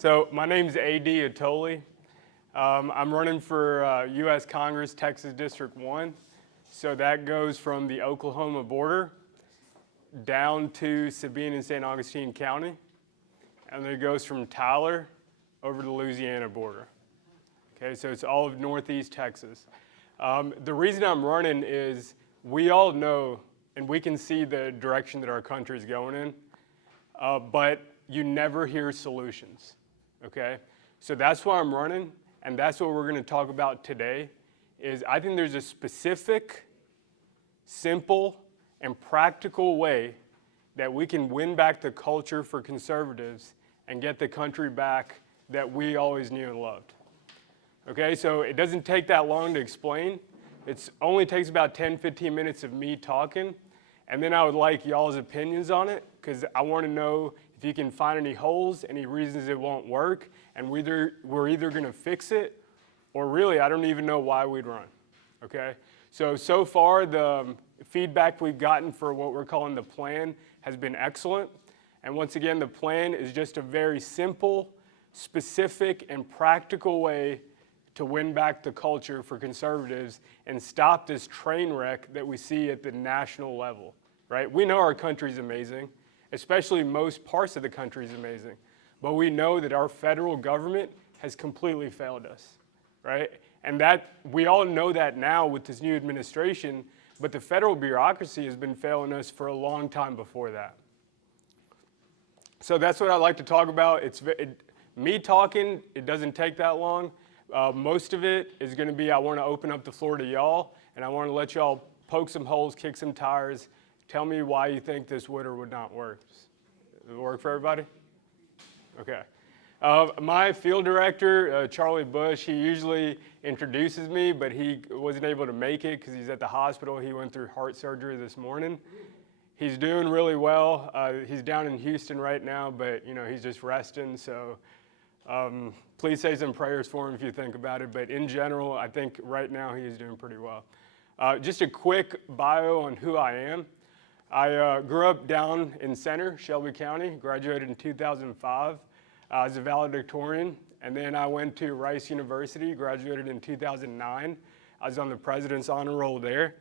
So my name's A.D. Atoli. I'm running for U.S. Congress, Texas District 1. So that goes from the Oklahoma border down to Sabine and St. Augustine County. And then it goes from Tyler over to the Louisiana border. Okay, so it's all of Northeast Texas. The reason I'm running is we all know and we can see the direction that our country is going in, but you never hear solutions, okay? So that's why I'm running, and that's what we're gonna talk about today, is I think there's a specific, simple, and practical way that we can win back the culture for conservatives and get the country back that we always knew and loved. Okay, so it doesn't take that long to explain. It only takes about 10, 15 minutes of me talking, and then I would like y'all's opinions on it, because I want to know if you can find any holes, any reasons it won't work, and we're either going to fix it, or really, I don't even know why we'd run, okay? So far, the feedback we've gotten for what we're calling the plan has been excellent, and once again, the plan is just a very simple, specific, and practical way to win back the culture for conservatives and stop this train wreck that we see at the national level, right? We know our country's amazing, especially most parts of the country is amazing, but we know that our federal government has completely failed us, right? And that we all know that now with this new administration, but the federal bureaucracy has been failing us for a long time before that. So that's what I'd like to talk about. Me talking, it doesn't take that long. Most of it is going to be I want to open up the floor to y'all, and I want to let y'all poke some holes, kick some tires, tell me why you think this would or would not work. Does it work for everybody? Okay. My field director, Charlie Bush, he usually introduces me, but he wasn't able to make it because he's at the hospital. He went through heart surgery this morning. He's doing really well. He's down in Houston right now, but he's just resting, so please say some prayers for him if you think about it, but in general, I think right now he's doing pretty well. Just a quick bio on who I am. I grew up down in Center, Shelby County, graduated in 2005 as a valedictorian, and then I went to Rice University, graduated in 2009. I was on the President's Honor Roll there.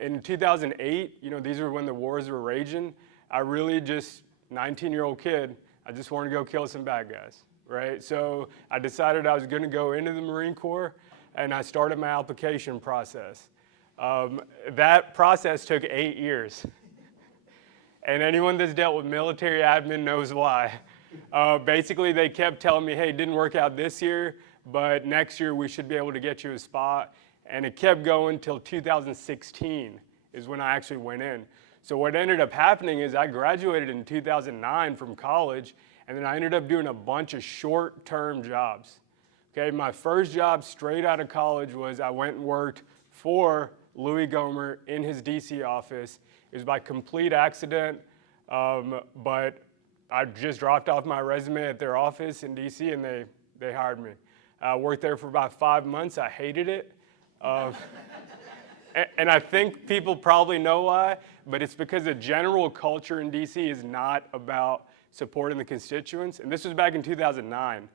In 2008, these were when the wars were raging. I really just, 19-year-old kid, I just wanted to go kill some bad guys, right? So I decided I was going to go into the Marine Corps, and I started my application process. That process took 8 years. And anyone that's dealt with military admin knows why. Basically, they kept telling me, hey, it didn't work out this year, but next year we should be able to get you a spot. And it kept going till 2016 is when I actually went in. So what ended up happening is I graduated in 2009 from college, and then I ended up doing a bunch of short-term jobs. Okay, my first job straight out of college was I went and worked for Louis Gohmert in his DC office. It was by complete accident, but I just dropped off my resume at their office in DC, and they hired me. I worked there for about 5 months. I hated it. And I think people probably know why, but it's because the general culture in DC is not about supporting the constituents. And this was back in 2009.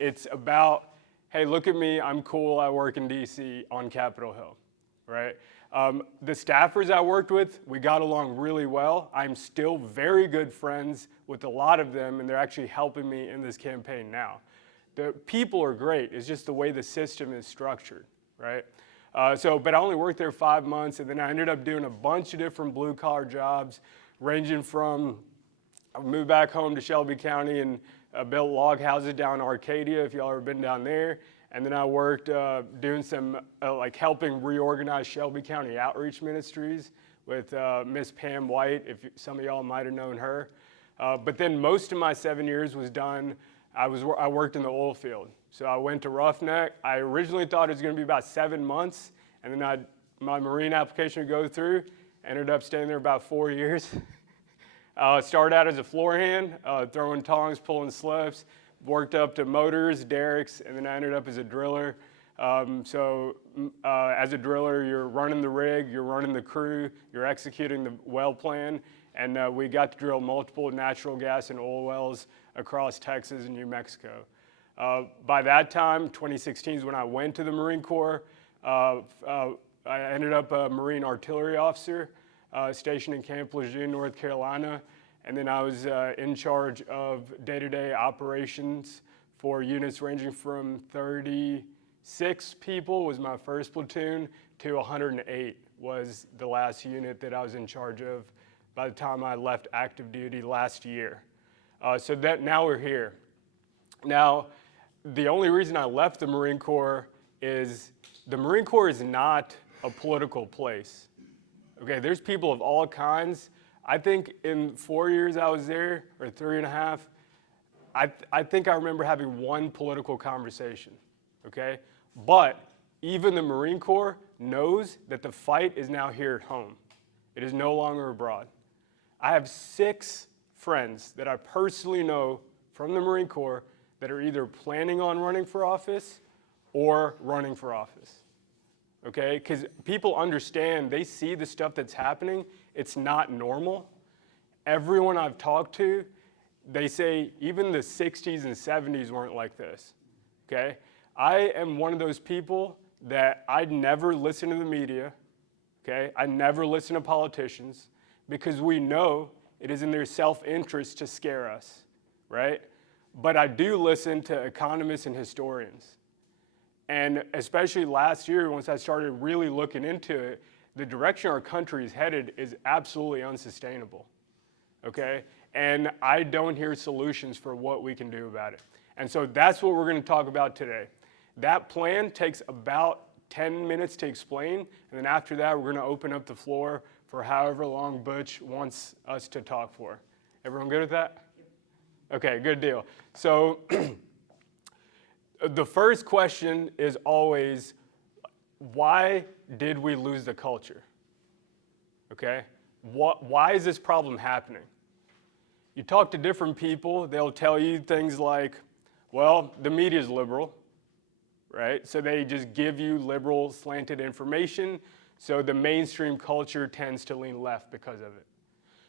It's about, hey, look at me, I'm cool, I work in DC on Capitol Hill, right? The staffers I worked with, we got along really well. I'm still very good friends with a lot of them, and they're actually helping me in this campaign now. The people are great, it's just the way the system is structured, right? But I only worked there 5 months, and then I ended up doing a bunch of different blue-collar jobs, ranging from, I moved back home to Shelby County and built log houses down in Arcadia, if y'all ever been down there. And then I worked doing some, helping reorganize Shelby County outreach ministries with Miss Pam White, if some of y'all might have known her. But then most of my 7 years was done, I worked in the oil field. So I went to Roughneck. I originally thought it was going to be about 7 months, and then my Marine application would go through. Ended up staying there about 4 years. Started out as a floor hand, throwing tongs, pulling slips, worked up to motors, derricks, and then I ended up as a driller. As a driller, you're running the rig, you're running the crew, you're executing the well plan, And we got to drill multiple natural gas and oil wells across Texas and New Mexico. By that time, 2016 is when I went to the Marine Corps. I ended up a Marine artillery officer stationed in Camp Lejeune, North Carolina. And then I was in charge of day-to-day operations for units ranging from 36 people was my first platoon to 108 was the last unit that I was in charge of by the time I left active duty last year. So that now we're here. Now, the only reason I left the Marine Corps is the Marine Corps is not a political place. Okay, there's people of all kinds. I think in 4 years I was there, or 3.5, I think I remember having one political conversation, okay? But even the Marine Corps knows that the fight is now here at home. It is no longer abroad. I have 6 friends that I personally know from the Marine Corps that are either planning on running for office or running for office, okay? Because people understand, they see the stuff that's happening, it's not normal. Everyone I've talked to, they say even the 60s and 70s weren't like this, okay? I am one of those people that I'd never listen to the media, okay? I never listen to politicians because we know it is in their self-interest to scare us, right? But I do listen to economists and historians. And especially last year, once I started really looking into it, the direction our country is headed is absolutely unsustainable, okay? And I don't hear solutions for what we can do about it. And so that's what we're gonna talk about today. That plan takes about 10 minutes to explain, and then after that, we're gonna open up the floor for however long Butch wants us to talk for. Everyone good with that? Okay, good deal. So the first question is always, why did we lose the culture? Okay, why is this problem happening? You talk to different people, they'll tell you things like, well, the media is liberal, right? So they just give you liberal slanted information, so the mainstream culture tends to lean left because of it.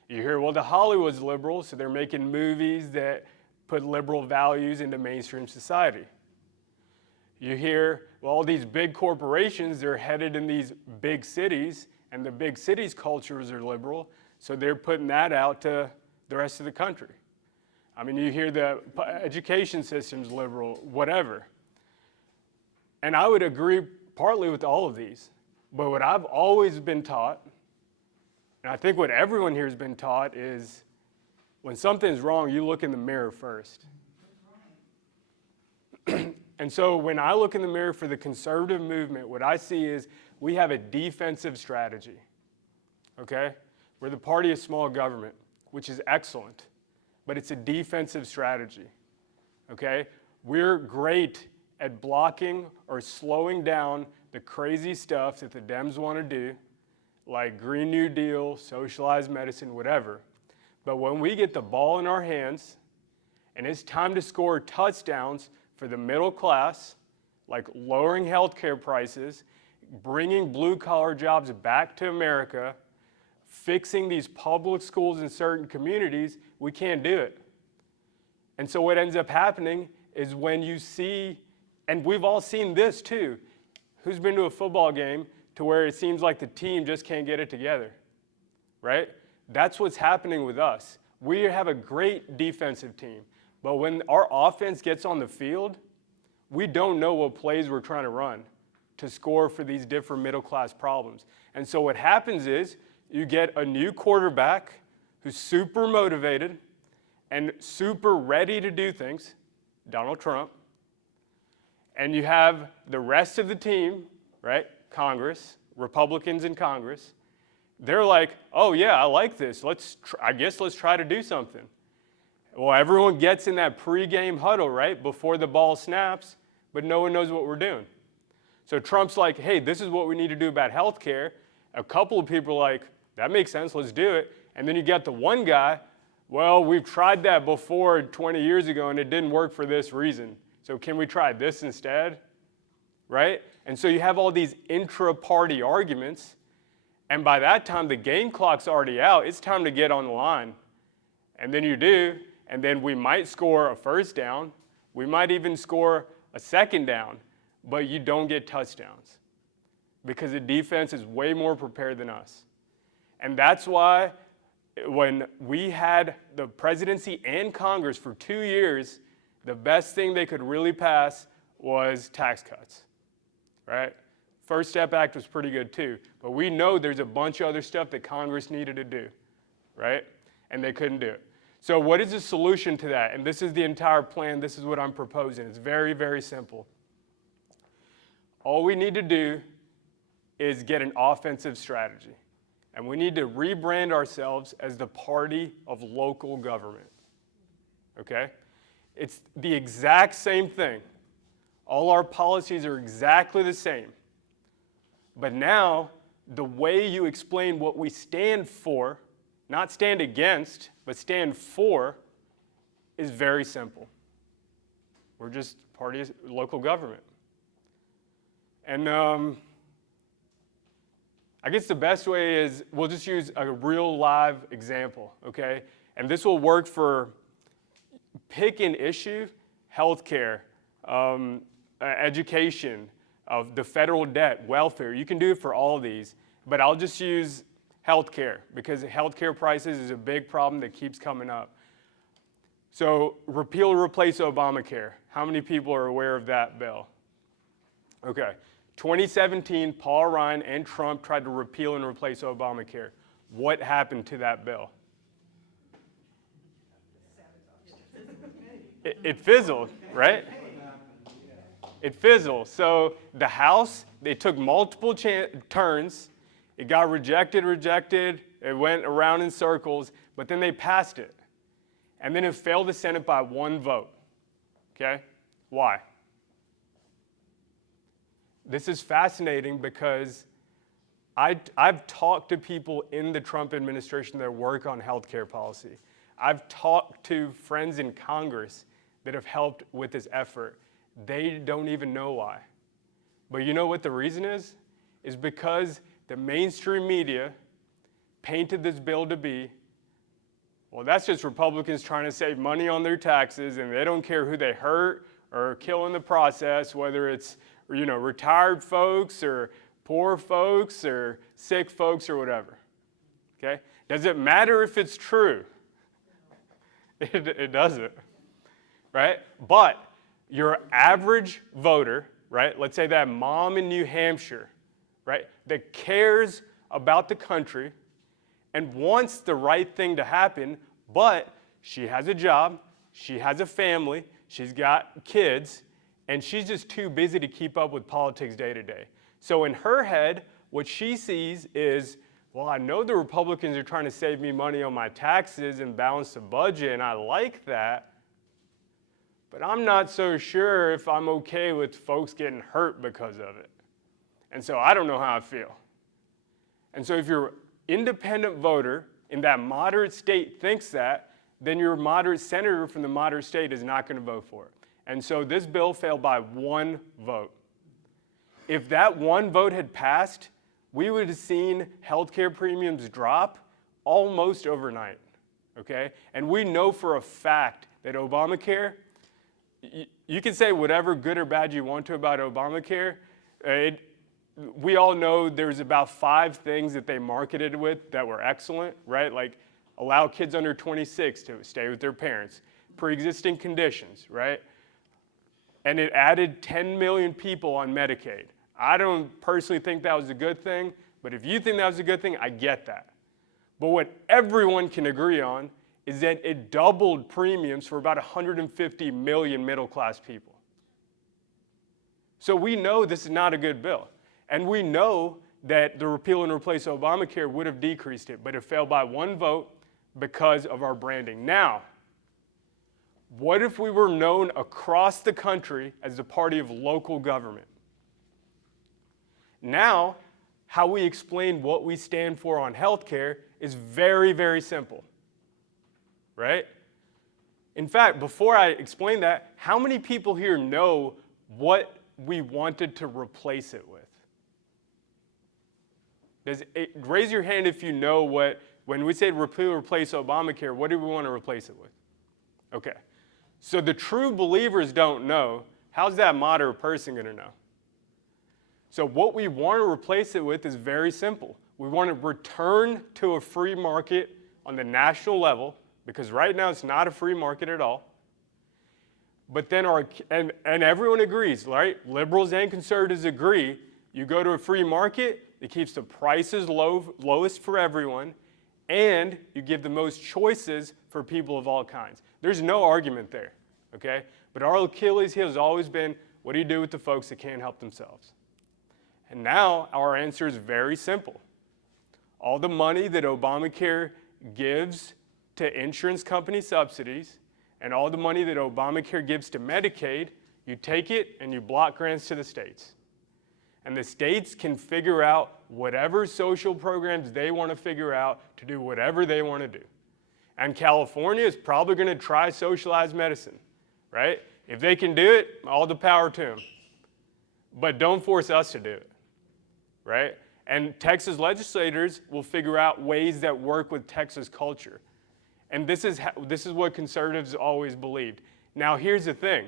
You hear, well, the Hollywood's liberal, so they're making movies that put liberal values into mainstream society. You hear, well, all these big corporations, they're headed in these big cities, and the big cities' cultures are liberal, so they're putting that out to the rest of the country. I mean, you hear the education system's liberal, whatever. And I would agree partly with all of these, but what I've always been taught, and I think what everyone here has been taught, is when something's wrong, you look in the mirror first. And so when I look in the mirror for the conservative movement, what I see is we have a defensive strategy, okay? We're the party of small government, which is excellent, but it's a defensive strategy, okay? We're great at blocking or slowing down the crazy stuff that the Dems want to do, like Green New Deal, socialized medicine, whatever. But when we get the ball in our hands and it's time to score touchdowns for the middle class, like lowering healthcare prices, bringing blue-collar jobs back to America, fixing these public schools in certain communities, we can't do it. And so what ends up happening is when you see, and we've all seen this too, who's been to a football game to where it seems like the team just can't get it together, right? That's what's happening with us. We have a great defensive team, but when our offense gets on the field, we don't know what plays we're trying to run to score for these different middle-class problems. And so what happens is you get a new quarterback who's super motivated and super ready to do things, Donald Trump, and you have the rest of the team, right, Congress, Republicans in Congress, they're like, oh yeah, I like this. I guess let's try to do something. Well, everyone gets in that pregame huddle, right, before the ball snaps, but no one knows what we're doing. So Trump's like, hey, this is what we need to do about health care. A couple of people are like, that makes sense, let's do it. And then you get the one guy, well, we've tried that before 20 years ago and it didn't work for this reason. So can we try this instead, right? And so you have all these intra-party arguments, And by that time, the game clock's already out. It's time to get on the line. And then you do, and then we might score a first down. We might even score a second down, but you don't get touchdowns because the defense is way more prepared than us. And that's why when we had the presidency and Congress for 2 years, the best thing they could really pass was tax cuts, right? First Step Act was pretty good too, but we know there's a bunch of other stuff that Congress needed to do, right? And they couldn't do it. So what is the solution to that? And this is the entire plan. This is what I'm proposing. It's very, very simple. All we need to do is get an offensive strategy. And we need to rebrand ourselves as the party of local government, okay? It's the exact same thing. All our policies are exactly the same. But now, the way you explain what we stand for, not stand against, but stand for, is very simple. We're just party of local government. And I guess the best way is we'll just use a real live example, okay? And this will work for pick an issue, healthcare, education, of the federal debt, welfare. You can do it for all of these, but I'll just use healthcare because healthcare prices is a big problem that keeps coming up. So repeal or replace Obamacare. How many people are aware of that bill? Okay. 2017, Paul Ryan and Trump tried to repeal and replace Obamacare. What happened to that bill? It fizzled, right? It fizzled. So the House, they took multiple turns. It got rejected. It went around in circles, but then they passed it. And then it failed the Senate by 1 vote. Okay? Why? This is fascinating because I've talked to people in the Trump administration that work on healthcare policy. I've talked to friends in Congress that have helped with this effort. They don't even know why. But you know what the reason is? Is because the mainstream media painted this bill to be, well, that's just Republicans trying to save money on their taxes, and they don't care who they hurt or kill in the process, whether it's, you know, retired folks or poor folks or sick folks or whatever. Okay? Does it matter if it's true? It doesn't, right? But your average voter, right? Let's say that mom in New Hampshire, right? That cares about the country and wants the right thing to happen, but she has a job, she has a family, she's got kids, and she's just too busy to keep up with politics day to day. So in her head, what she sees is, well, I know the Republicans are trying to save me money on my taxes and balance the budget, and I like that, but I'm not so sure if I'm okay with folks getting hurt because of it. And so I don't know how I feel. And so if your independent voter in that moderate state thinks that, then your moderate senator from the moderate state is not going to vote for it. And so this bill failed by 1 vote. If that 1 vote had passed, we would have seen healthcare premiums drop almost overnight, okay? And we know for a fact that Obamacare, you can say whatever good or bad you want to about Obamacare. We all know there's about 5 things that they marketed with that were excellent, right? Like allow kids under 26 to stay with their parents, pre-existing conditions, right? And it added 10 million people on Medicaid. I don't personally think that was a good thing, but if you think that was a good thing, I get that. But what everyone can agree on is that it doubled premiums for about 150 million middle-class people. So we know this is not a good bill. And we know that the repeal and replace Obamacare would have decreased it, but it failed by 1 vote because of our branding. Now, what if we were known across the country as the party of local government? Now, how we explain what we stand for on healthcare is very, very simple, right? In fact, before I explain that, how many people here know what we wanted to replace it with? Raise your hand if you know when we say repeal or replace Obamacare, what do we want to replace it with? Okay. So the true believers don't know. How's that moderate person going to know? So what we want to replace it with is very simple. We want to return to a free market on the national level, because right now it's not a free market at all. But then and everyone agrees, right? Liberals and conservatives agree. You go to a free market, it keeps the prices lowest for everyone, and you give the most choices for people of all kinds. There's no argument there, okay? But our Achilles heel has always been, what do you do with the folks that can't help themselves? And now our answer is very simple. All the money that Obamacare gives to insurance company subsidies and all the money that Obamacare gives to Medicaid, you take it and you block grants to the states. And the states can figure out whatever social programs they want to figure out to do whatever they want to do. And California is probably going to try socialized medicine, right? If they can do it, all the power to them. But don't force us to do it, right? And Texas legislators will figure out ways that work with Texas culture. And this is what conservatives always believed. Now, here's the thing.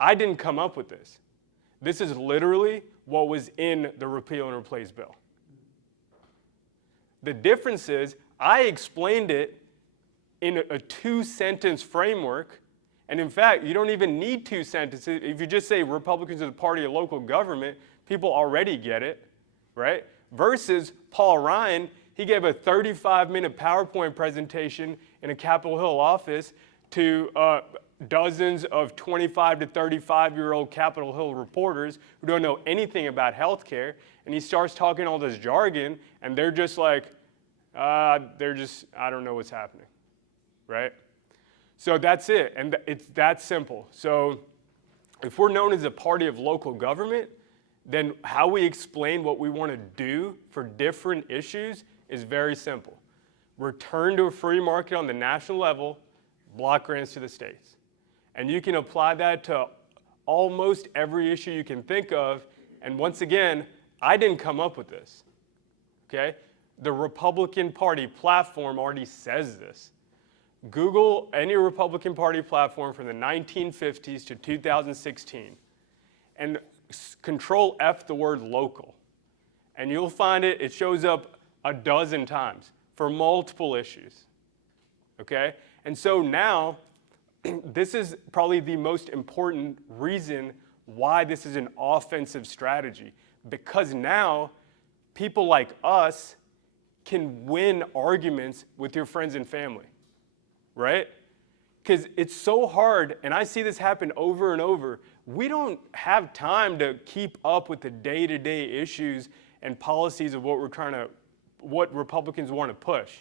I didn't come up with this. This is literally what was in the repeal and replace bill. The difference is I explained it in a two-sentence framework. And in fact, you don't even need two sentences. If you just say Republicans are the party of local government, people already get it, right? Versus Paul Ryan, he gave a 35-minute PowerPoint presentation in a Capitol Hill office to dozens of 25 to 35-year-old Capitol Hill reporters who don't know anything about healthcare, and he starts talking all this jargon, and they're just like, I don't know what's happening, right? So that's it, and it's that simple. So if we're known as a party of local government, then how we explain what we want to do for different issues is very simple. Return to a free market on the national level, block grants to the states. And you can apply that to almost every issue you can think of. And once again, I didn't come up with this, okay? The Republican Party platform already says this. Google any Republican Party platform from the 1950s to 2016 and Control F the word local. And you'll find it shows up a dozen times for multiple issues, okay? And so now, this is probably the most important reason why this is an offensive strategy, because now people like us can win arguments with your friends and family, right? Because it's so hard, and I see this happen over and over. We don't have time to keep up with the day-to-day issues and policies of what Republicans want to push.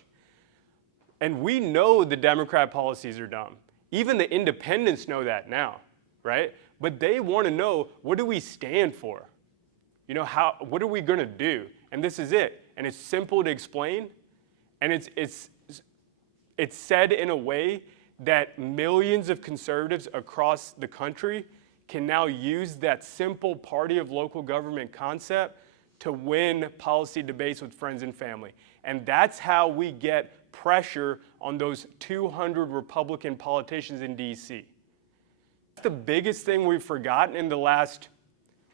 And we know the Democrat policies are dumb. Even the independents know that now, right? But they want to know, what do we stand for? You know, what are we going to do? And this is it. And it's simple to explain, and it's said in a way that millions of conservatives across the country can now use that simple party of local government concept to win policy debates with friends and family. And that's how we get pressure on those 200 Republican politicians in D.C. The biggest thing we've forgotten in the last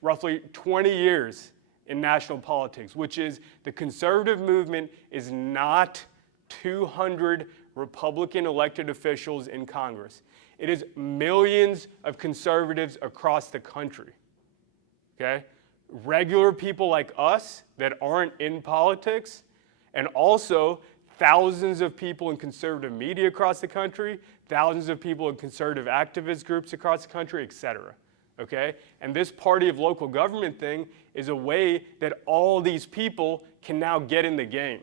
roughly 20 years in national politics, which is the conservative movement is not 200 Republican elected officials in Congress. It is millions of conservatives across the country, okay? Regular people like us that aren't in politics, and also thousands of people in conservative media across the country, thousands of people in conservative activist groups across the country, et cetera, okay? And this party of local government thing is a way that all these people can now get in the game,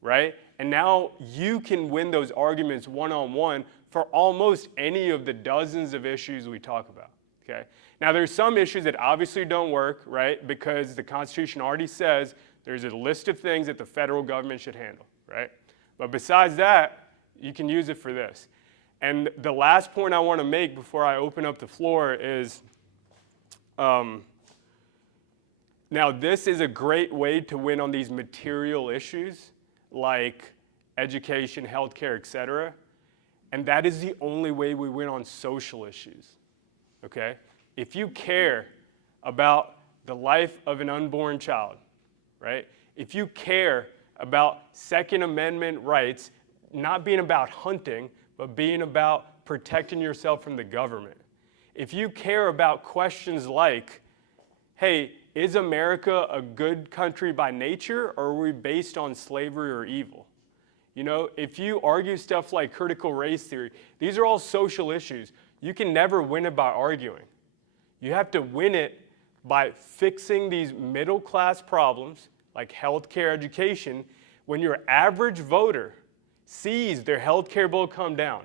right? And now you can win those arguments one-on-one for almost any of the dozens of issues we talk about, okay? Now there's some issues that obviously don't work, right? Because the Constitution already says there's a list of things that the federal government should handle, right? But besides that, you can use it for this. And the last point I want to make before I open up the floor is Now, this is a great way to win on these material issues like education, healthcare, etc. And that is the only way we win on social issues, okay? If you care about the life of an unborn child, right? If you care about Second Amendment rights, not being about hunting, but being about protecting yourself from the government. If you care about questions like, hey, is America a good country by nature, or are we based on slavery or evil? You know, if you argue stuff like critical race theory, these are all social issues. You can never win it by arguing. You have to win it by fixing these middle class problems like healthcare, education. When your average voter sees their healthcare bill come down,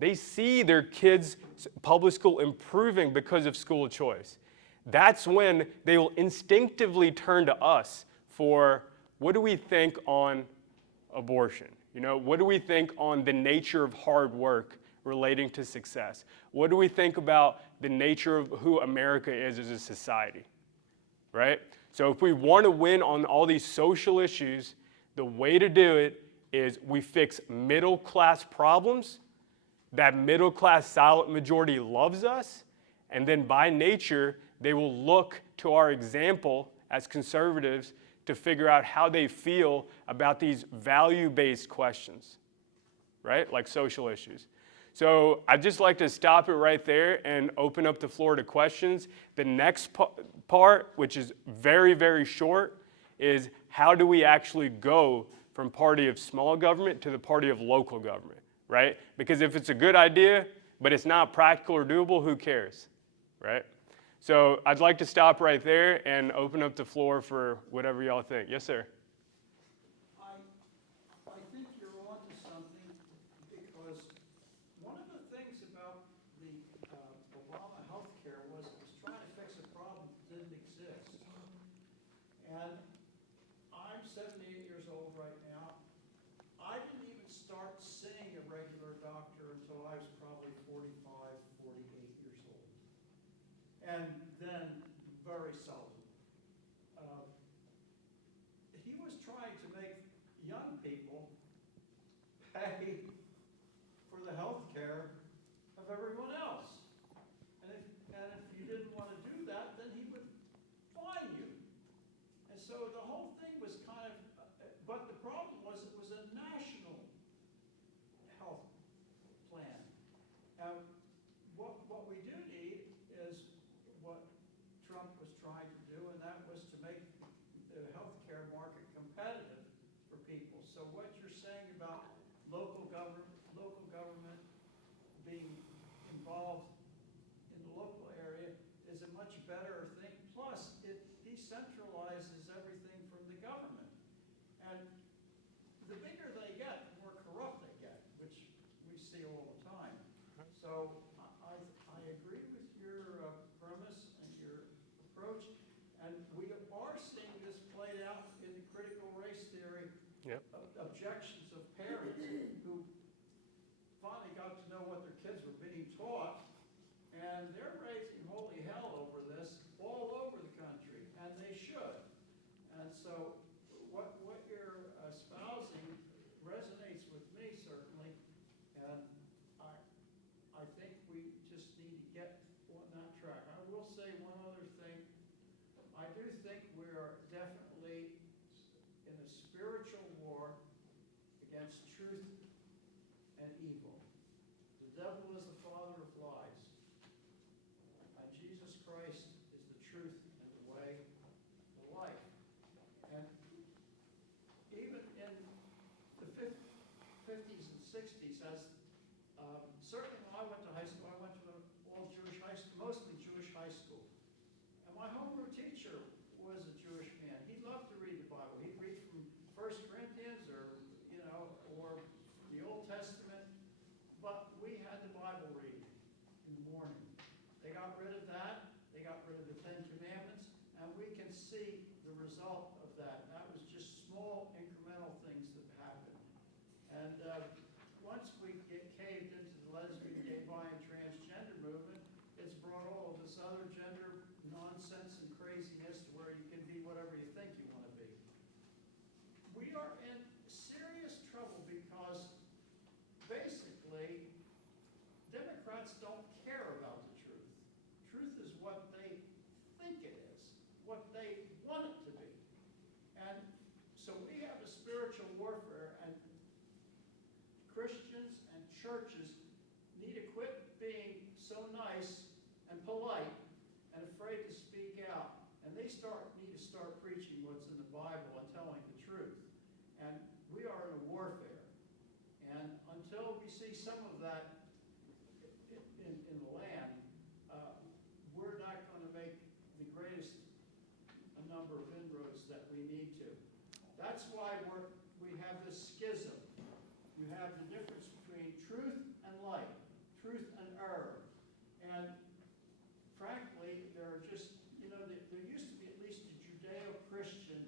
they see their kids' public school improving because of school choice. That's when they will instinctively turn to us for what do we think on abortion? You know, what do we think on the nature of hard work relating to success? What do we think about the nature of who America is as a society, right? So if we want to win on all these social issues, the way to do it is we fix middle class problems. That middle class silent majority loves us, and then by nature, they will look to our example as conservatives to figure out how they feel about these value-based questions, right? Like social issues. So I'd just like to stop it right there and open up the floor to questions. The next part, which is very, very short, is how do we actually go from party of small government to the party of local government, right? Because if it's a good idea, but it's not practical or doable, who cares, right? So I'd like to stop right there and open up the floor for whatever y'all think. Yes, sir. I think you're onto something, because one of the things about the Obama health care was it was trying to fix a problem that didn't exist. And I'm 78 years old right now. I didn't even start seeing a regular doctor until I was probably 45, 48 years old. And then very seldom. He was trying to make young people pay for the health care of everyone else. And if you didn't want to do that, then he would fine you. And so the whole thing was kind of, but the problem was it was a national health plan. What we do need is what Trump was trying to do, and that was to make the healthcare market competitive for people. So what you're saying about local government being involved in the local area is a much better thing. Plus, it decentralizes everything from the government. And the bigger they get, the more corrupt they get, which we see all the time. So I agree with your premise and your approach, and we are seeing this played out in the critical race theory. Yep. Objections of parents who finally got to know what their kids were being taught, and they're raising holy hell over this all over the country, and they should. And so what you're espousing resonates with me, certainly, and I think we just need to get on that track. I will say one other thing. I do think we are definitely in a spiritual war against truth and evil. The devil is the father of lies. And Jesus Christ is the truth and the way, the life. And even in the 50s and 60s, as certainly when I went to high school, I went to an all-Jewish high school, mostly Jewish high school. And my homeroom teacher was a Jewish man. He loved to read the Bible. He'd read from 1 Corinthians or the Old Testament. But we had the Bible reading in the morning. They got rid of that. They got rid of the Ten Commandments. And we can see the result of that. That was just small incremental things that happened. And once we get caved into the lesbian, gay, bi, and transgender movement, it's brought all of this other gender nonsense and craziness to where you can be whatever we are in serious trouble because basically Democrats don't care about the truth. Truth is what they think it is, what they want it to be. And so we have a spiritual warfare, and Christians and churches need to quit being so nice and polite and afraid to speak out. And they need to start preaching what's in the Bible and telling the truth. And we are in a warfare. And until we see some of that in the land, we're not going to make the greatest number of inroads that we need to. That's why we have this schism. You have the difference between truth and light, truth and error. And frankly, there are just, there used to be at least a Judeo-Christian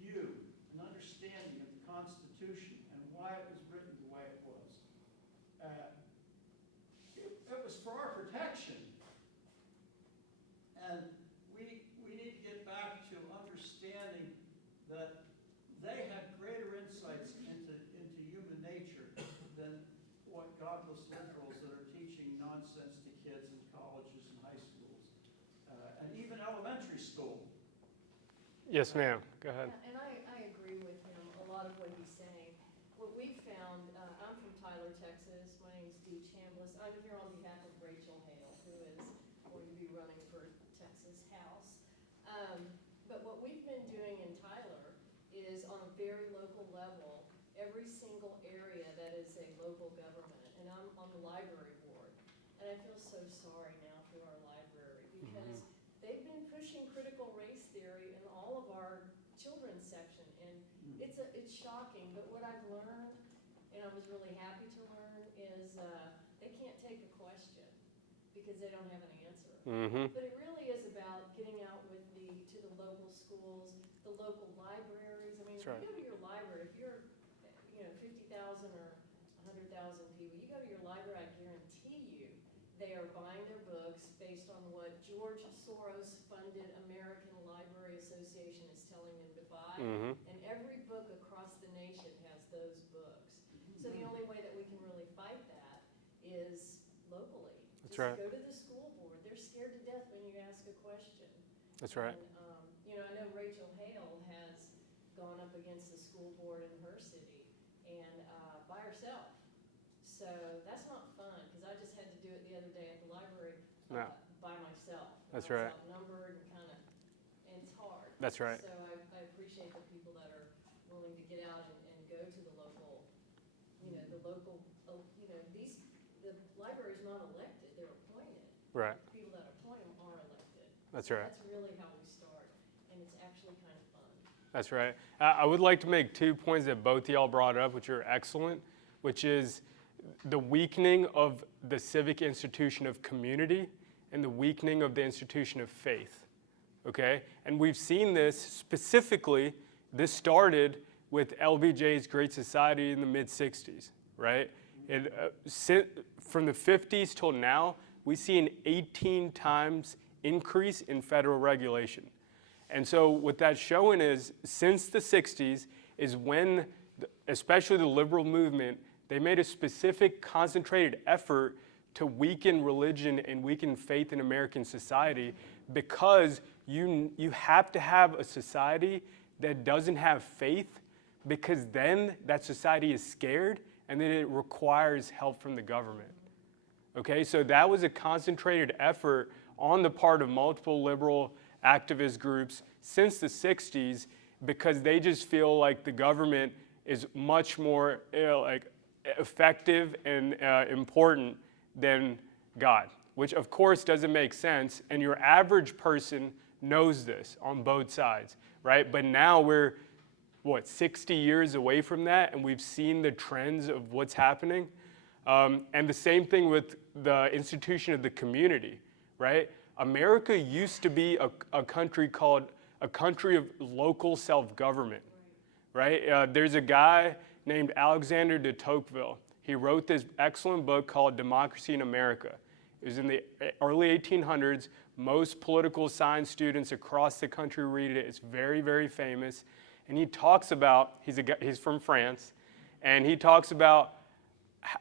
view, an understanding of the Constitution and why it was written the way it was. It was for our protection. And we need to get back to understanding that they had greater insights into human nature than what godless liberals that are teaching nonsense to kids in colleges and high schools, and even elementary school. Yes, ma'am. Go ahead. And I agree with him, a lot of what he's saying. What we've found, I'm from Tyler, Texas. My name's Dee Chambliss. I'm here on behalf of Rachel Hale, who is going to be running for Texas House. But what we've been doing in Tyler is on a very local level, every single area that is a local government. And I'm on the library board. And I feel so sorry now for our library because they've been pushing critical race theory in all of our children's section. And it's shocking, but what I've learned, and I was really happy to learn, is they can't take a question because they don't have an answer. But it really is about getting out to the local schools, the local libraries. I mean, if you go to your library, if you're 50,000 or 100,000 people, you go to your library, I guarantee you, they are buying their books based on what George Soros-funded American Library Association is telling them to buy. And every book across the nation has those books. So the only way that we can really fight that is locally. That's right. Go to the school board. They're scared to death when you ask a question. That's right. And, I know Rachel Hale has gone up against the school board in her city and by herself. So that's not fun because I just had to do it the other day at the library by myself. That's I was right. outnumbered and it's hard. That's right. So I appreciate the people that are willing to get out and go to the local, the library's not elected, they're appointed. Right. People that appoint them are elected. That's So right. that's really how we start, and it's actually kind of fun. That's right. I would like to make 2 points that both of y'all brought up, which are excellent, which is the weakening of the civic institution of community and the weakening of the institution of faith, okay? And we've seen this specifically, this started with LBJ's Great Society in the mid-60s, right? And from the 50s till now, we see an 18 times increase in federal regulation. And so what that's showing is, since the 60s, is when, especially the liberal movement, they made a specific concentrated effort to weaken religion and weaken faith in American society, because you have to have a society that doesn't have faith, because then that society is scared and then it requires help from the government. Okay, so that was a concentrated effort on the part of multiple liberal activist groups since the 60s, because they just feel like the government is much more effective and important than God, which of course doesn't make sense, and your average person knows this on both sides, right? But now we're, 60 years away from that, and we've seen the trends of what's happening. And the same thing with the institution of the community, right? America used to be a country called a country of local self-government, right? There's a guy named Alexander de Tocqueville. He wrote this excellent book called Democracy in America. It was in the early 1800s. Most political science students across the country read it. It's very, very famous. and he talks about, he's from France, and he talks about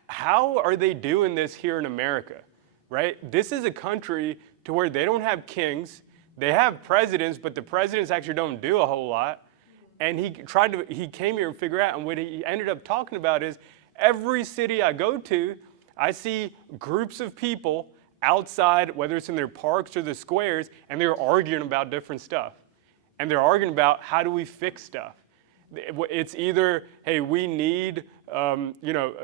how are they doing this here in America, right? This is a country to where they don't have kings, they have presidents, but the presidents actually don't do a whole lot. And he came here and figure out, and what he ended up talking about is every city I go to, I see groups of people outside, whether it's in their parks or the squares, and they're arguing about different stuff. And they're arguing about how do we fix stuff. It's either, hey, we need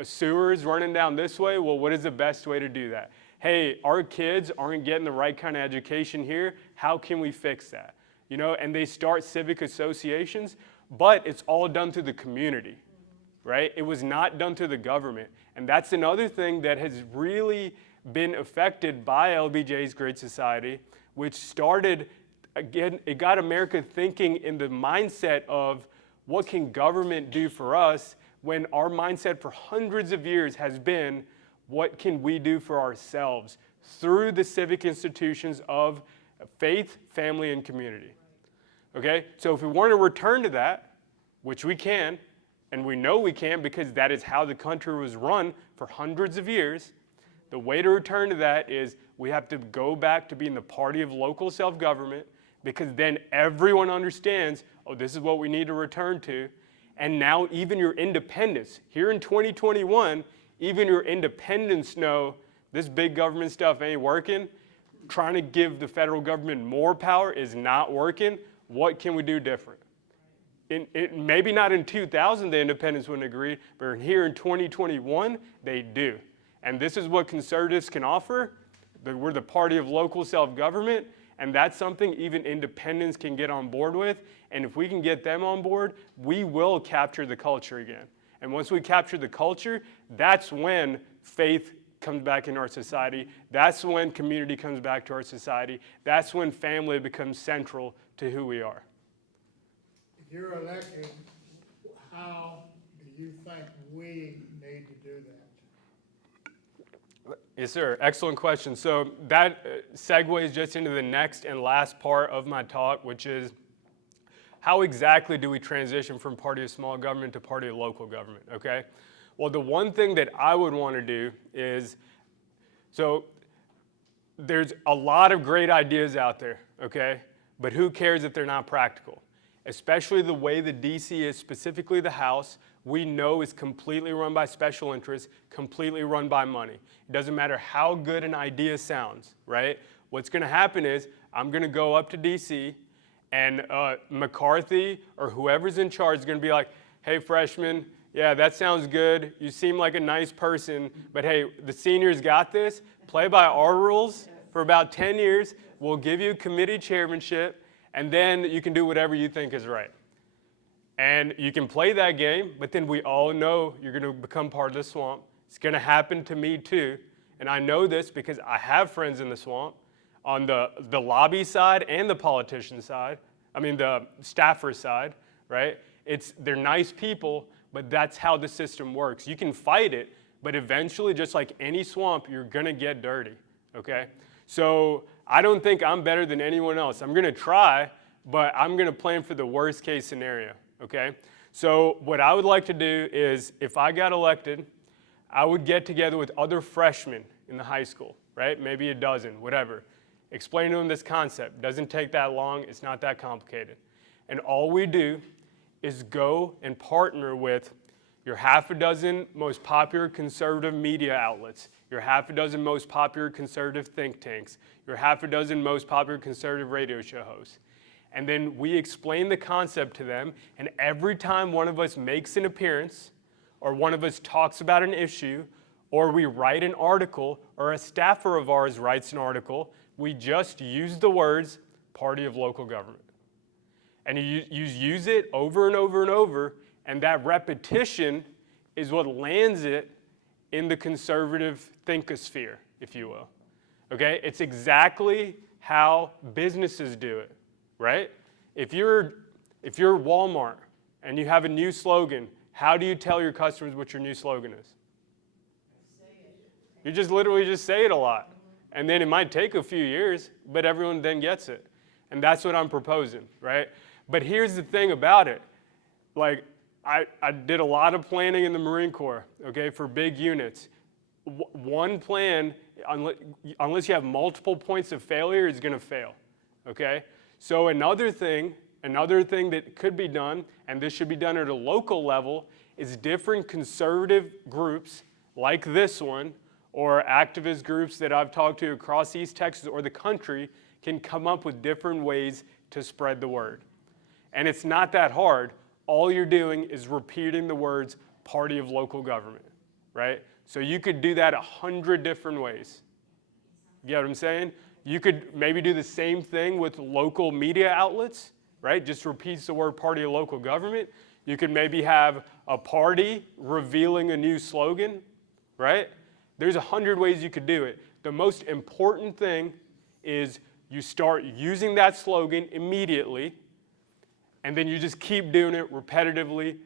sewers running down this way. Well, what is the best way to do that? Hey, our kids aren't getting the right kind of education here. How can we fix that? And they start civic associations, but it's all done through the community, right? It was not done through the government. And that's another thing that has really been affected by LBJ's Great Society, which started, again, it got America thinking in the mindset of what can government do for us, when our mindset for hundreds of years has been, what can we do for ourselves through the civic institutions of faith, family, and community. Okay, so if we want to return to that, which we can, and we know we can because that is how the country was run for hundreds of years, the way to return to that is we have to go back to being the party of local self-government, because then everyone understands, oh, this is what we need to return to. And now even your independents, here in 2021, even your independents know this big government stuff ain't working. Trying to give the federal government more power is not working. What can we do different? Maybe not in 2000 the independents wouldn't agree, but here in 2021, they do. And this is what conservatives can offer. We're the party of local self-government, and that's something even independents can get on board with. And if we can get them on board, we will capture the culture again. And once we capture the culture, that's when faith comes back in our society. That's when community comes back to our society. That's when family becomes central to who we are. If you're elected, how do you think we need to do that? Yes, sir. Excellent question. So that segues just into the next and last part of my talk, which is how exactly do we transition from party of small government to party of local government, okay? Well, the one thing that I would want to do is, so there's a lot of great ideas out there, okay? But who cares if they're not practical? Especially the way the DC is, specifically the House, we know is completely run by special interests, completely run by money. It doesn't matter how good an idea sounds, right? What's going to happen is I'm going to go up to DC, and McCarthy or whoever's in charge is going to be like, hey, freshman, yeah, that sounds good. You seem like a nice person, but hey, the seniors got this. Play by our rules for about 10 years. We'll give you committee chairmanship, and then you can do whatever you think is right. And you can play that game, but then we all know you're going to become part of the swamp. It's going to happen to me too. And I know this because I have friends in the swamp on the lobby side and the politician side. I mean, the staffer side, right? They're nice people, but that's how the system works. You can fight it, but eventually, just like any swamp, you're going to get dirty, okay? So I don't think I'm better than anyone else. I'm going to try, but I'm going to plan for the worst case scenario, okay? So what I would like to do is, if I got elected, I would get together with other freshmen in the high school, right? Maybe a dozen, whatever. Explain to them this concept. Doesn't take that long. It's not that complicated. And all we do is go and partner with your half a dozen most popular conservative media outlets, your half a dozen most popular conservative think tanks, your half a dozen most popular conservative radio show hosts. And then we explain the concept to them, and every time one of us makes an appearance, or one of us talks about an issue, or we write an article, or a staffer of ours writes an article, we just use the words party of local government. And you use it over and over and over, and that repetition is what lands it in the conservative thinkosphere, if you will. Okay? It's exactly how businesses do it, right? If you're Walmart and you have a new slogan, how do you tell your customers what your new slogan is? You just literally just say it a lot. And then it might take a few years, but everyone then gets it. And that's what I'm proposing, right? But here's the thing about it. like, I did a lot of planning in the Marine Corps, okay, for big units. One plan, unless you have multiple points of failure, is going to fail, okay? So another thing that could be done, and this should be done at a local level, is different conservative groups like this one, or activist groups that I've talked to across East Texas or the country, can come up with different ways to spread the word. And it's not that hard. All you're doing is repeating the words party of local government, right? So you could do that 100 different ways. You get what I'm saying? You could maybe do the same thing with local media outlets, right? Just repeats the word party of local government. You could maybe have a party revealing a new slogan, right? There's 100 ways you could do it. The most important thing is you start using that slogan immediately, and then you just keep doing it repetitively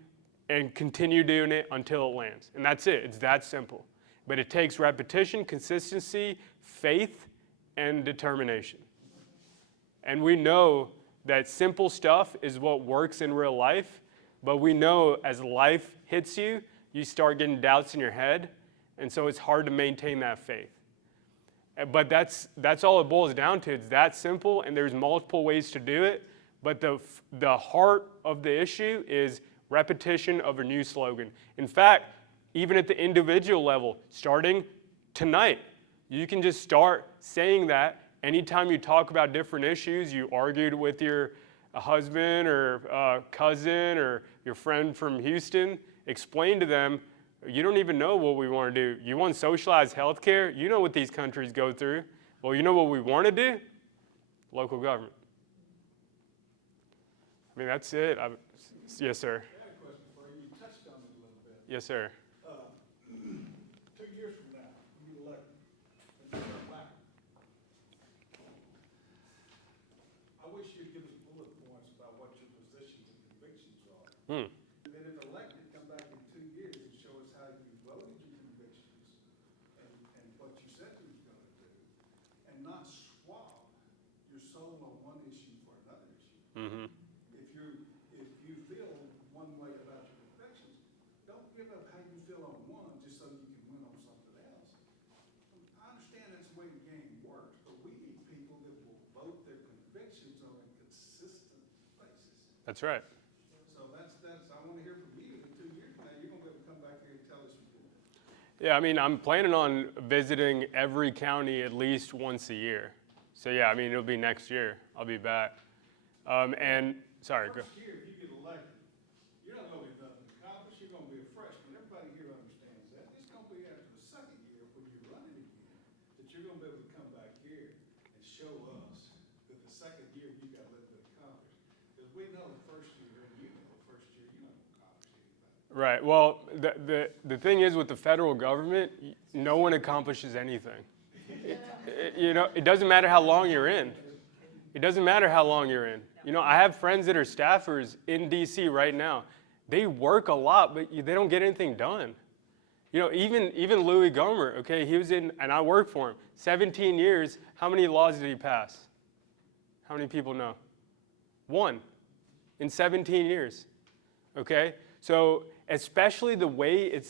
and continue doing it until it lands. And that's it. It's that simple. But it takes repetition, consistency, faith, and determination. And we know that simple stuff is what works in real life, but we know as life hits you, you start getting doubts in your head, and so it's hard to maintain that faith. But that's all it boils down to. It's that simple, and there's multiple ways to do it. But the heart of the issue is repetition of a new slogan. In fact, even at the individual level, starting tonight, you can just start saying that anytime you talk about different issues, you argued with your husband or cousin or your friend from Houston, explain to them, you don't even know what we want to do. You want socialized health care? You know what these countries go through. Well, you know what we want to do? Local government. I mean, that's it. Yes, sir. I had a question for you. You touched on it a little bit. Yes, sir. 2 years from now, you get elected, and you're black. I wish you'd give us bullet points about what your positions and convictions are. And then if elected, come back in 2 years and show us how you voted your convictions and what you said you was going to do, and not swap your soul on one issue for another issue. If you feel one way about your convictions, don't give up how you feel on one just so you can win on something else. I understand that's the way the game works, but we need people that will vote their convictions on a consistent basis. That's right. So that's I want to hear from you in 2 years from now. You're going to be able to come back here and tell us you did. Yeah, I mean, I'm planning on visiting every county at least once a year. So yeah, I mean, it'll be next year. I'll be back. Sorry, go. First year, if you get elected, you're not going to be nothing accomplished. You're going to be a freshman. Everybody here understands that. It's going to be after the second year when you're running again that you're going to be able to come back here and show us that the second year you got a little bit accomplished. Because we know the first year, and you know the first year you're not going to accomplish anything. Right. Well, the thing is with the federal government, no one accomplishes anything. It doesn't matter how long you're in. It doesn't matter how long you're in. I have friends that are staffers in D.C. right now. They work a lot, but they don't get anything done. Even Louis Gohmert, okay, he was in, and I worked for him, 17 years. How many laws did he pass? How many people know? 1 in 17 years, okay? So especially the way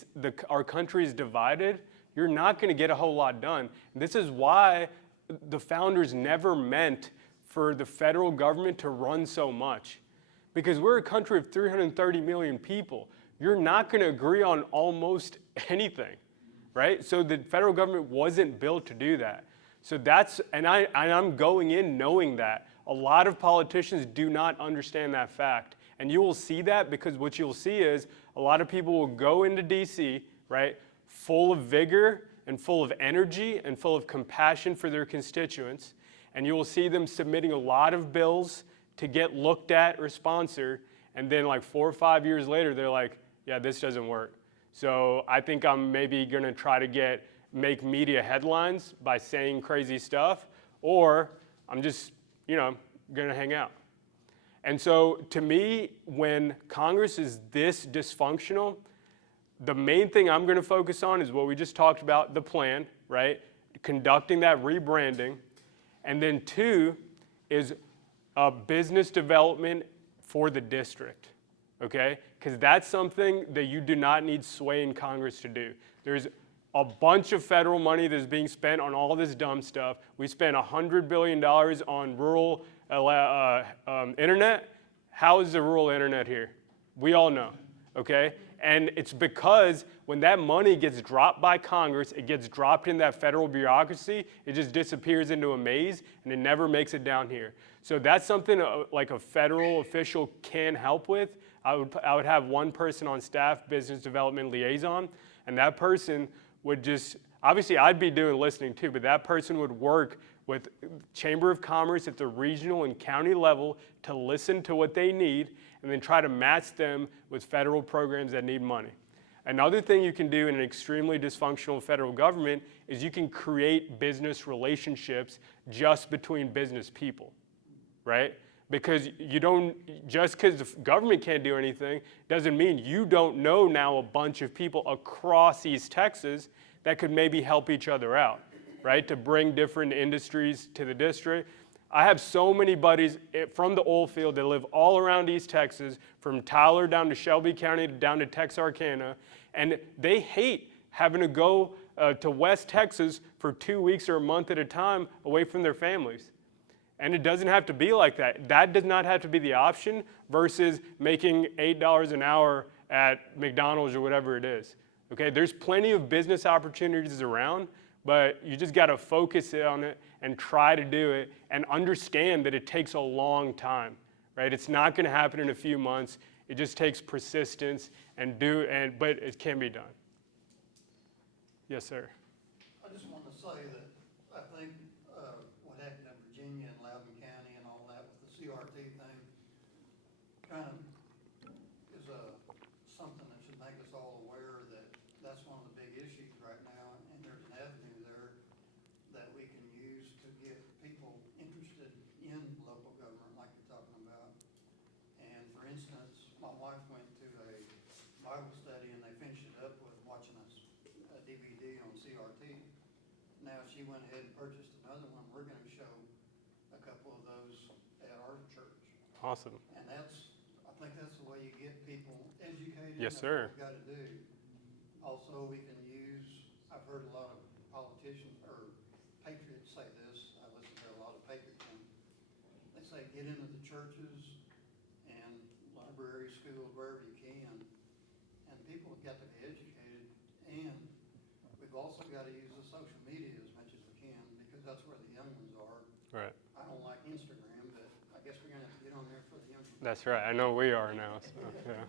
our country is divided, you're not going to get a whole lot done. This is why the founders never meant for the federal government to run so much. Because we're a country of 330 million people. You're not going to agree on almost anything, right? So the federal government wasn't built to do that. So I'm going in knowing that. A lot of politicians do not understand that fact. And you will see that because what you'll see is a lot of people will go into DC, right, full of vigor and full of energy and full of compassion for their constituents. And you will see them submitting a lot of bills to get looked at or sponsored. And then like 4 or 5 years later, they're like, yeah, this doesn't work. So I think I'm maybe going to try to make media headlines by saying crazy stuff, or I'm just, going to hang out. And so to me, when Congress is this dysfunctional, the main thing I'm going to focus on is what we just talked about, the plan, right? Conducting that rebranding. And then 2 is business development for the district, okay? Because that's something that you do not need sway in Congress to do. There's a bunch of federal money that's being spent on all this dumb stuff. We spent $100 billion on rural internet. How is the rural internet here? We all know, okay? And it's because when that money gets dropped by Congress, it gets dropped in that federal bureaucracy, it just disappears into a maze, and it never makes it down here. So that's something like a federal official can help with. I would have one person on staff, business development liaison, and that person would just, obviously I'd be doing listening too, but that person would work with Chamber of Commerce at the regional and county level to listen to what they need and then try to match them with federal programs that need money. Another thing you can do in an extremely dysfunctional federal government is you can create business relationships just between business people, right? Because you don't, just because the government can't do anything doesn't mean you don't know now a bunch of people across East Texas that could maybe help each other out, right? To bring different industries to the district. I have so many buddies from the oil field that live all around East Texas, from Tyler down to Shelby County down to Texarkana, and they hate having to go to West Texas for 2 weeks or a month at a time away from their families. And it doesn't have to be like that. That does not have to be the option versus making $8 an hour at McDonald's or whatever it is. Okay, there's plenty of business opportunities around, but you just got to focus on it and try to do it and understand that it takes a long time, right? It's not going to happen in a few months. It just takes persistence but it can be done. Yes, sir. I just want to say that I think what happened in Virginia and Loudoun County and all that with the CRT thing kind of is something that should make us all aware that that's one of the big issues right now, and there's an avenue there that we can use to get people interested in local government like you're talking about. And for instance, my wife went to a Bible study and they finished it up with watching a DVD on CRT. Now she went ahead and purchased another one. We're going to show a couple of those at our church. Awesome. And I think that's the way you get people educated. Yes, That's sir. what we've got to do. Also, we can use, I've heard a lot of politicians or patriots say this. I listen to a lot of patriot things. They say get into the churches and libraries, schools, wherever you can. And people have got to be educated. And we've also got to use the social media as much as we can because that's where the young ones are. Right. I don't like Instagram, but I guess we're going to have to get on there for the young ones. That's right. I know we are now. So, yeah.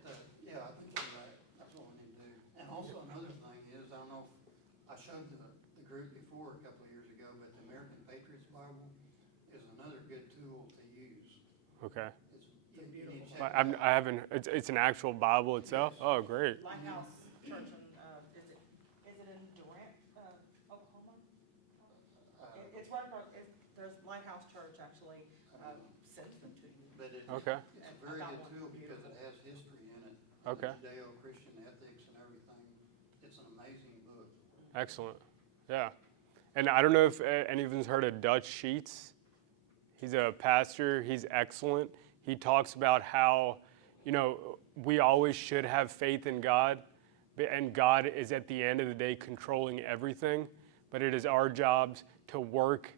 But, yeah, I think you're right. That's what we need to do. And also another thing is, I don't know if I showed the group before a couple of years ago, but the American Patriots Bible is another good tool to use. Okay. You need to check it I out. haven't. It's an actual Bible itself. Oh, great. Lighthouse Church in, is it in Durant, Oklahoma? It's right across, there's Lighthouse Church actually, sends them to you. But it's Okay. a very good tool because it has history in it. Okay. Judeo-Christian ethics and everything. It's an amazing book. Excellent. Yeah. And I don't know if any of you's heard of Dutch Sheets. He's a pastor. He's excellent. He talks about how, we always should have faith in God, and God is at the end of the day controlling everything, but it is our jobs to work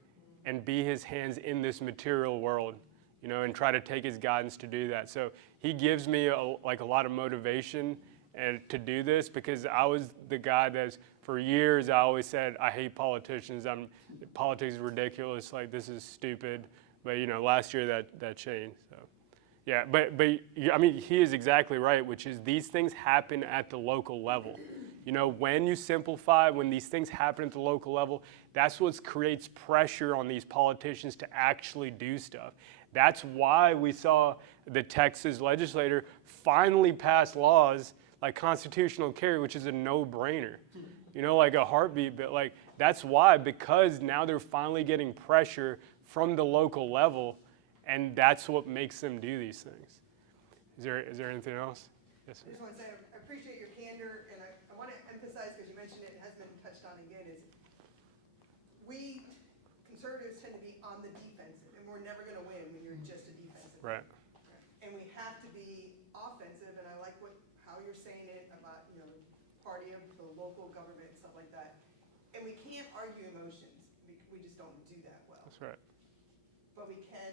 and be his hands in this material world, and try to take his guidance to do that. So he gives me a lot of motivation and to do this because I was the guy that's, for years, I always said, I hate politicians. Politics is ridiculous. Like, this is stupid. But, last year that changed. So, yeah, but I mean, he is exactly right, which is these things happen at the local level. When you simplify, when these things happen at the local level, that's what creates pressure on these politicians to actually do stuff. That's why we saw the Texas legislature finally pass laws like constitutional carry, which is a no-brainer. Like a heartbeat, but that's why, because now they're finally getting pressure from the local level, and that's what makes them do these things. Is there anything else? Yes, sir. I just want to say, I appreciate your candor, and I want to emphasize, because you mentioned it, it has been touched on again, is we conservatives tend to be on the defensive, and we're never going to win when you're just a defensive. Right. And we have to be you're saying it about, party of the local government and stuff like that. And we can't argue emotions. We just don't do that well. That's right. But we can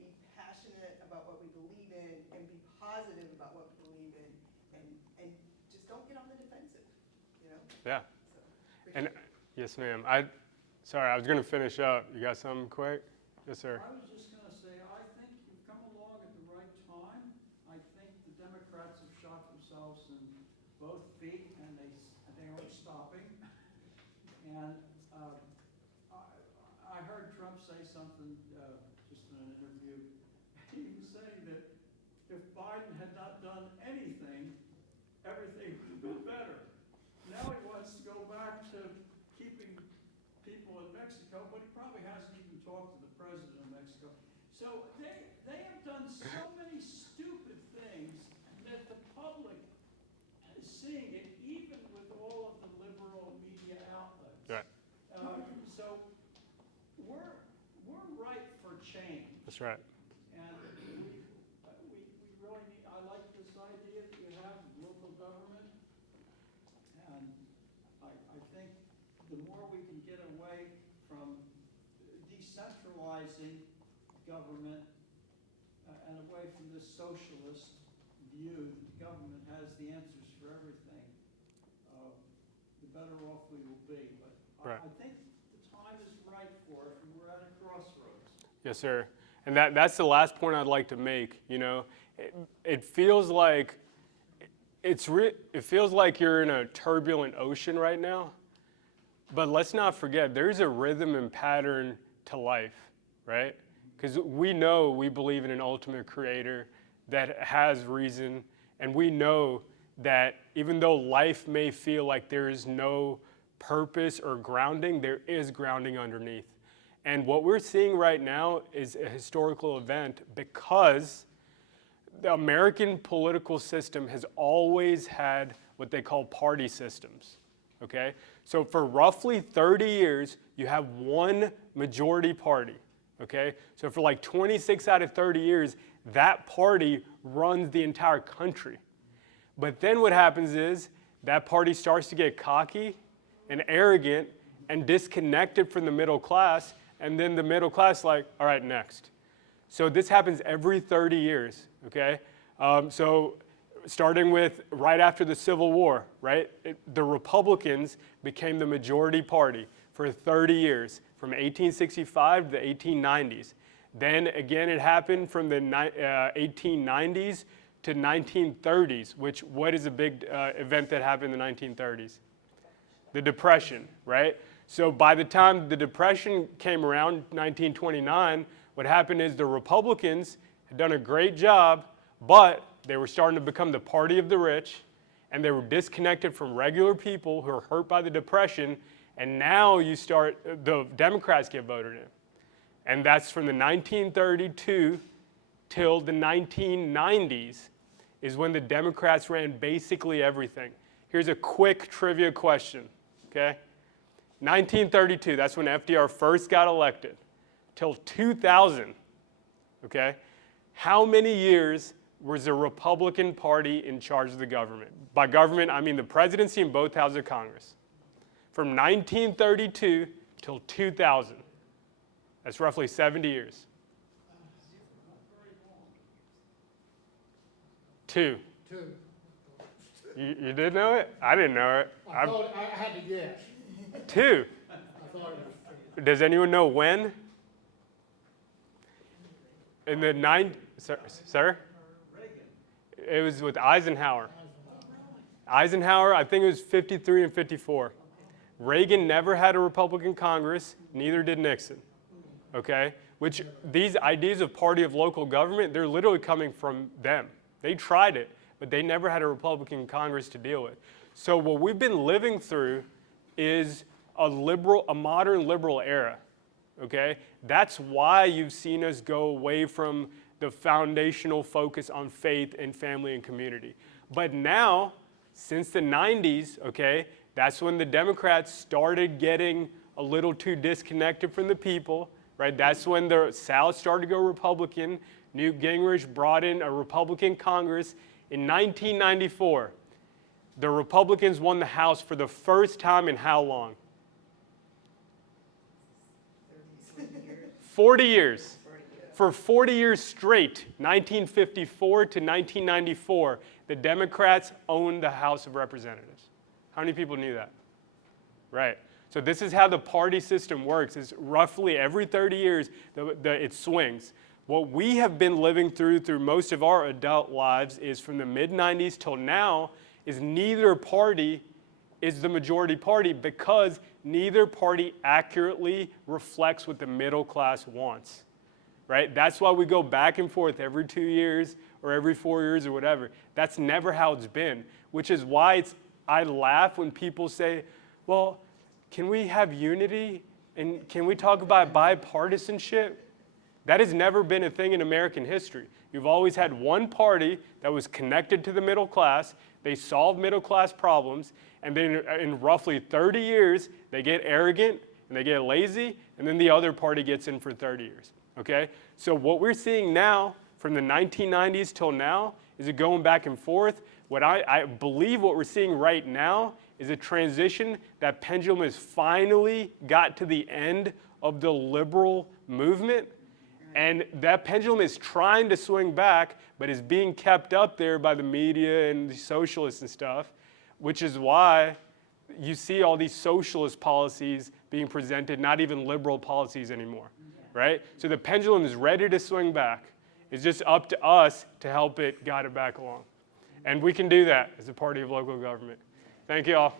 be passionate about what we believe in and be positive about what we believe in and just don't get on the defensive, Yeah. So, And appreciate it. yes, ma'am. Sorry, I was going to finish up. You got something quick? Yes, sir. I was just gonna say, I think you've come along at the right time. I think the Democrats have shot themselves in both feet, and they aren't stopping. And I heard Trump say something just in an interview. He was saying that if Biden had not done anything, everything would have been better. Now he wants to go back to keeping people in Mexico, but he probably hasn't even talked to the president of Mexico. So they have done so many stupid things that the public is seeing it, even with all of the liberal media outlets. Right. So we're ripe for change. That's right. And we really need, I like this idea that you have of local government. And I think the more we can get away from decentralizing government and away from this socialist view that the government has the answers for everything, the better off we will be. But Right. I think the time is right for it, and we're at a crossroads. Yes, sir. And that's the last point I'd like to make. It feels like it feels like you're in a turbulent ocean right now. But let's not forget, there's a rhythm and pattern to life, right? Because we believe in an ultimate creator that has reason, and we know that even though life may feel like there is no purpose or grounding, there is grounding underneath. And what we're seeing right now is a historical event because the American political system has always had what they call party systems, okay? So for roughly 30 years, you have one majority party, okay? So for like 26 out of 30 years, that party runs the entire country. But then what happens is that party starts to get cocky and arrogant and disconnected from the middle class, and then the middle class like, all right, next. So this happens every 30 years, okay? So starting with right after the Civil War, right? The Republicans became the majority party for 30 years, from 1865 to the 1890s. Then again, it happened from the 1890s to 1930s, what is a big event that happened in the 1930s? The Depression, right? So by the time the Depression came around, 1929, what happened is the Republicans had done a great job, but they were starting to become the party of the rich, and they were disconnected from regular people who were hurt by the Depression, and now the Democrats get voted in. And that's from the 1932 till the 1990s is when the Democrats ran basically everything. Here's a quick trivia question, okay? 1932, that's when FDR first got elected, till 2000, okay? How many years was the Republican Party in charge of the government? By government, I mean the presidency and both houses of Congress. From 1932 till 2000. That's roughly 70 years. 2. You did know it? I didn't know it. I thought, I had to guess. 2. I thought it was 2. Does anyone know when? In the sir? Reagan. It was with Eisenhower. Eisenhower, I think it was 53 and 54. Reagan never had a Republican Congress, neither did Nixon, okay? Which these ideas of party of local government, they're literally coming from them. They tried it, but they never had a Republican Congress to deal with. So what we've been living through is a modern liberal era, okay? That's why you've seen us go away from the foundational focus on faith and family and community. But now, since the 90s, okay, that's when the Democrats started getting a little too disconnected from the people, right? That's when the South started to go Republican. Newt Gingrich brought in a Republican Congress, In 1994, the Republicans won the House for the first time in how long? 40 years. For 40 years straight, 1954 to 1994, the Democrats owned the House of Representatives. How many people knew that? Right. So this is how the party system works. Is roughly every 30 years, it swings. What we have been living through most of our adult lives is from the mid-90s till now is neither party is the majority party because neither party accurately reflects what the middle class wants. Right? That's why we go back and forth every 2 years or every 4 years or whatever. That's never how it's been, which is why I laugh when people say, well, can we have unity and can we talk about bipartisanship? That has never been a thing in American history. You've always had one party that was connected to the middle class. They solved middle class problems, and then in roughly 30 years, they get arrogant and they get lazy, and then the other party gets in for 30 years. Okay? So what we're seeing now from the 1990s till now is it going back and forth. What I believe what we're seeing right now is a transition. That pendulum has finally got to the end of the liberal movement. And that pendulum is trying to swing back, but is being kept up there by the media and the socialists and stuff, which is why you see all these socialist policies being presented, not even liberal policies anymore, right? So the pendulum is ready to swing back. It's just up to us to help it guide it back along. And we can do that as a party of local government. Thank you all.